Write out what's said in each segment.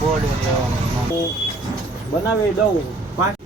Board બનાવી દઉં 5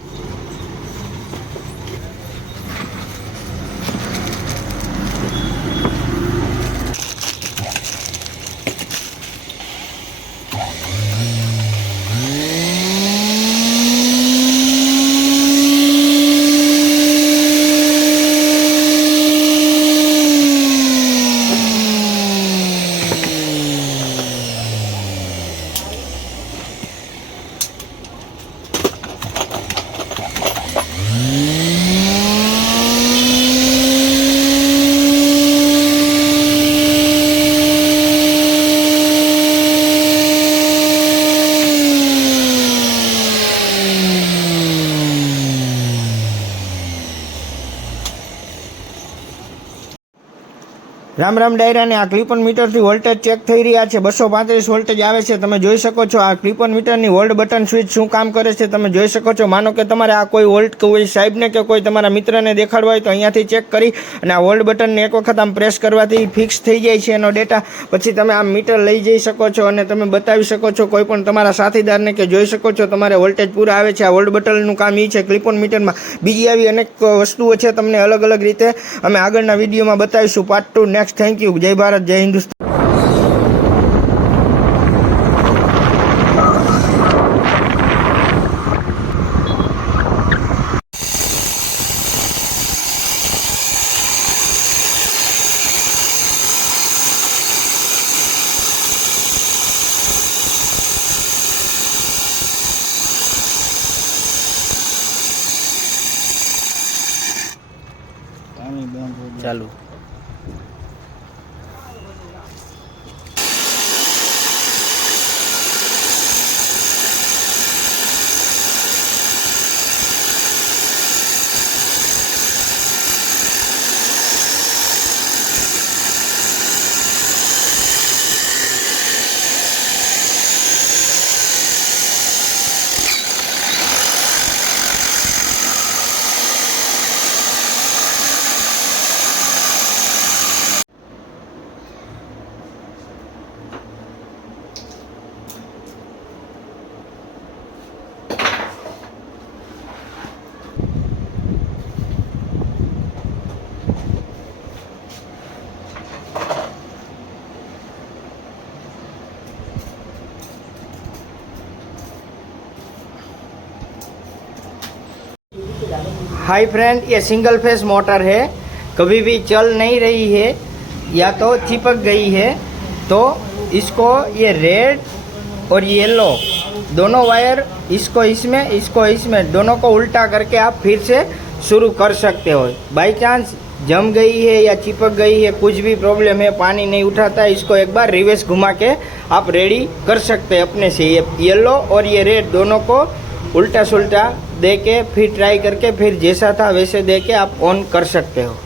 રામ રામ ડાયરા ને આ ક્લિપન મીટરથી વોલ્ટેજ ચેક થઈ રહ્યા છે 235 વોલ્ટેજ આવે છે તમે જોઈ શકો છો આ ક્લિપન મીટરની હોલ્ડ બટન સ્વિચ શું કામ કરે છે તમે જોઈ શકો છો માનો કે તમારે આ કોઈ વોલ્ટ કોઈ સાહેબને કે કોઈ તમારા મિત્રને દેખાડવા હોય તો અહીંયાથી ચેક કરી અને આ હોલ્ડ બટનને એક વખત આમ પ્રેસ કરવાથી ફિક્સ થઈ જાય છે એનો ડેટા પછી તમે આ મીટર લઈ જઈ શકો છો અને તમે બતાવી શકો છો કોઈ પણ તમારા સાથીદારને કે જોઈ શકો છો તમારે વોલ્ટેજ પૂરા આવે છે આ હોલ્ડ બટનનું કામ એ છે ક્લિપન મીટરમાં બીજી આવી અનેક વસ્તુઓ છે તમને અલગ અલગ રીતે અમે આગળના વિડીયોમાં બતાવીશું પાર્ટ 2 નેક્સ્ટ થેન્ક યુ જય ભારત જય હિન્દુસ્તાન ચાલુ हाय फ्रेंड ये सिंगल फेस मोटर है कभी भी चल नहीं रही है या तो चिपक गई है तो इसको ये रेड और येलो दोनों वायर इसको इसमें दोनों को उल्टा करके आप फिर से शुरू कर सकते हो बाई चांस जम गई है या चिपक गई है कुछ भी प्रॉब्लम है पानी नहीं उठाता इसको एक बार रिवर्स घुमा के आप रेडी कर सकते हैं अपने से ये येलो और ये रेड दोनों को उल्टा सुल्टा दे के फिर ट्राई करके फिर जैसा था वैसे दे के आप ऑन कर सकते हो।